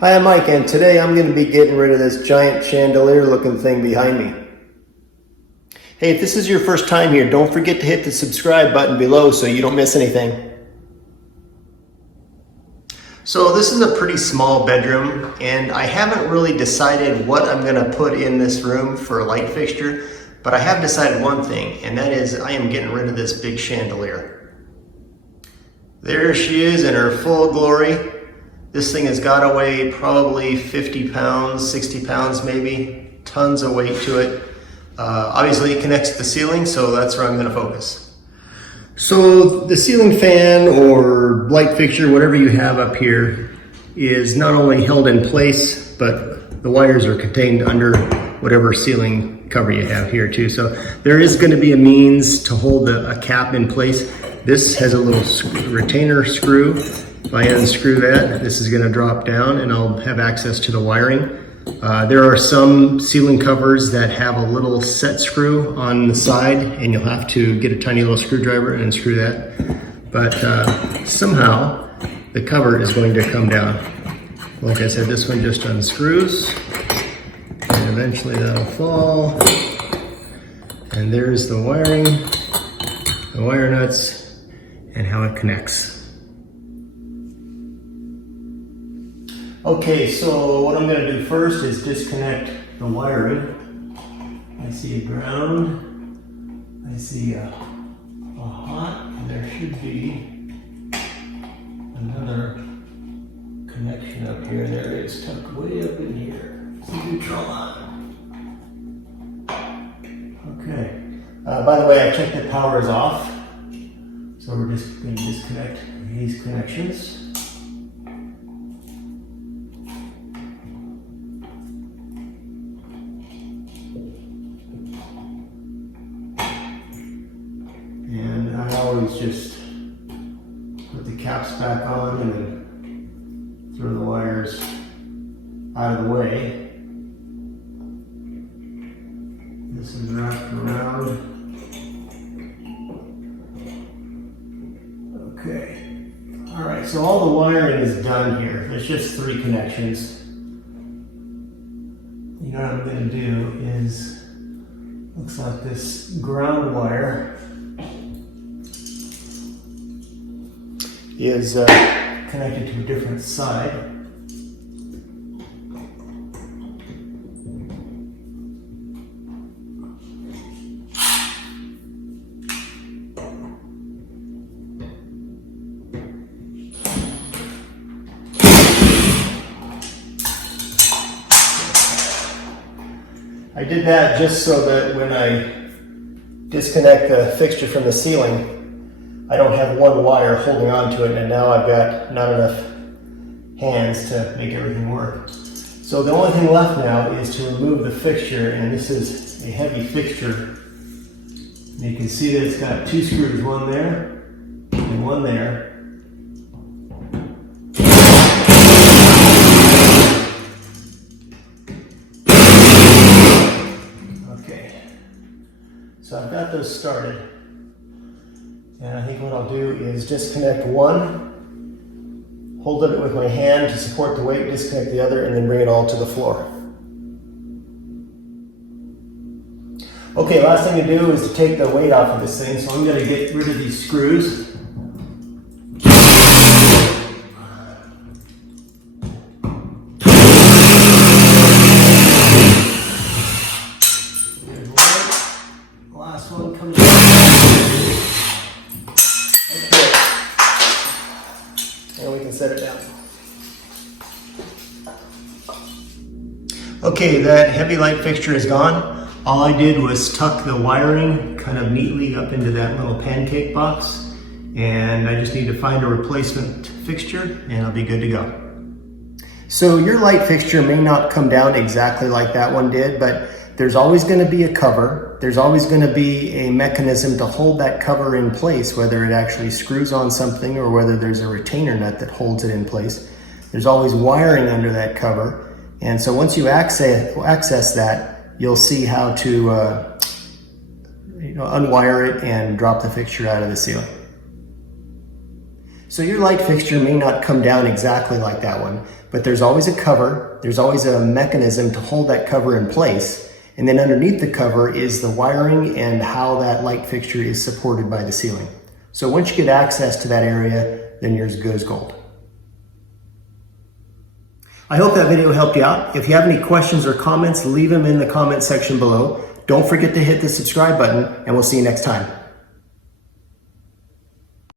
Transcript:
Hi, I'm Mike, and today I'm going to be getting rid of this giant chandelier looking thing behind me. Hey, if this is your first time here, don't forget to hit the subscribe button below so you don't miss anything. So this is a pretty small bedroom, and I haven't really decided what I'm going to put in this room for a light fixture, but I have decided one thing, and that is I am getting rid of this big chandelier. There she is in her full glory. This thing has got to weigh probably 50 pounds, 60 pounds maybe, tons of weight to it. Obviously it connects to the ceiling, so that's where I'm going to focus. So the ceiling fan or light fixture, whatever you have up here, is not only held in place, but the wires are contained under whatever ceiling cover you have here too. So there is going to be a means to hold a cap in place. This has a little retainer screw. If I unscrew that, this is going to drop down and I'll have access to the wiring. There are some ceiling covers that have a little set screw on the side, and you'll have to get a tiny little screwdriver and unscrew that. But somehow the cover is going to come down. Like I said, this one just unscrews, and eventually that'll fall. And there's the wiring, the wire nuts, and how it connects. Okay, so what I'm going to do first is disconnect the wiring. I see a ground, I see a hot, and there should be another connection up here. There it is, tucked way up in here. See neutral on. Okay. By the way, I checked that power is off, so we're just going to disconnect these connections. And I always just put the caps back on and then throw the wires out of the way. This is wrapped around. Okay. All right, so all the wiring is done here. There's just 3 connections. You know what I'm going to do is, looks like this ground wire is connected to a different side. I did that just so that when I disconnect the fixture from the ceiling, I don't have one wire holding on to it, and now I've got not enough hands to make everything work. So the only thing left now is to remove the fixture, and this is a heavy fixture. And you can see that it's got 2 screws, one there and one there. Okay, so I've got those started. And I think what I'll do is disconnect one, hold it with my hand to support the weight, disconnect the other, and then bring it all to the floor. Okay, last thing to do is to take the weight off of this thing, so I'm going to get rid of these screws. There's one. Last one comes out. And we can set it down. Okay, that heavy light fixture is gone. All I did was tuck the wiring kind of neatly up into that little pancake box, and I just need to find a replacement fixture and I'll be good to go. So your light fixture may not come down exactly like that one did, but there's always going to be a cover. There's always going to be a mechanism to hold that cover in place, whether it actually screws on something or whether there's a retainer nut that holds it in place. There's always wiring under that cover. And so once you access that, you'll see how to unwire it and drop the fixture out of the ceiling. So your light fixture may not come down exactly like that one, but there's always a cover, there's always a mechanism to hold that cover in place, and then underneath the cover is the wiring and how that light fixture is supported by the ceiling. So once you get access to that area, then yours goes gold. I hope that video helped you out. If you have any questions or comments, leave them in the comment section below. Don't forget to hit the subscribe button, and we'll see you next time.